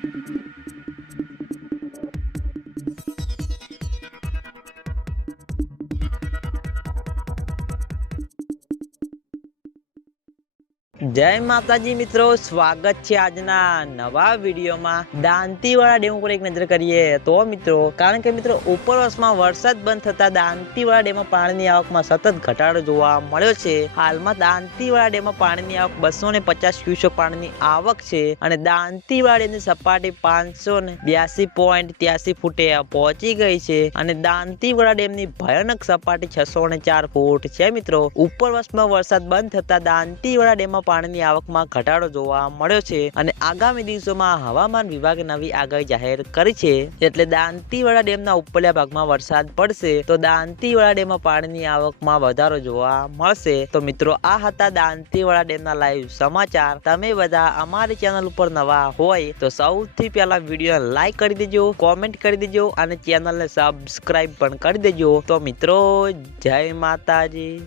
Thank you. જય માતાજી મિત્રો, સ્વાગત છે આજના નવા વિડીયોમાં. દાંતીવાળા ડેમ ઉપર એક નજર કરીએ તો મિત્રો, કારણ કે મિત્રો ઉપરવાસમાં વરસાદ બંધ થતા દાંતીવાળા ડેમમાં પાણીની આવકમાં સતત ઘટાડો જોવા મળ્યો છે. હાલમાં દાંતીવાળા ડેમમાં પાણીની આવક બસો ને પચાસ ક્યુસેક પાણીની આવક છે અને દાંતીવાળા ડેમની સપાટી પાંચસો ને બ્યાસી પોઈન્ટ ત્યાસી ફૂટે પહોંચી ગઈ છે અને દાંતીવાળા ડેમની ભયાનક સપાટી છસો ને ચાર ફૂટ છે મિત્રો. ઉપર વર્ષમાં વરસાદ બંધ થતા દાંતીવાળા ડેમમાં પાણીની આવકમાં ઘટાડો જોવા મળ્યો છે અને આગામી દિવસોમાં હવામાન વિભાગે નવી આગાહી જાહેર કરી છે. એટલે દાંતીવાડા ડેમના ઉપરલા ભાગમાં વરસાદ પડશે તો દાંતીવાડા ડેમમાં પાણીની આવકમાં વધારો જોવા મળશે. તો મિત્રો, આ હતા દાંતીવાળા ડેમના લાઈવ સમાચાર. તમે બધા અમારી ચેનલ ઉપર નવા હોય તો સૌથી પહેલા વીડિયો લાઈક કરી દેજો કોમેન્ટ કરી દેજો અને ચેનલને સબસ્ક્રાઈબ પણ કરી દેજો. તો મિત્રો, જય માતાજી.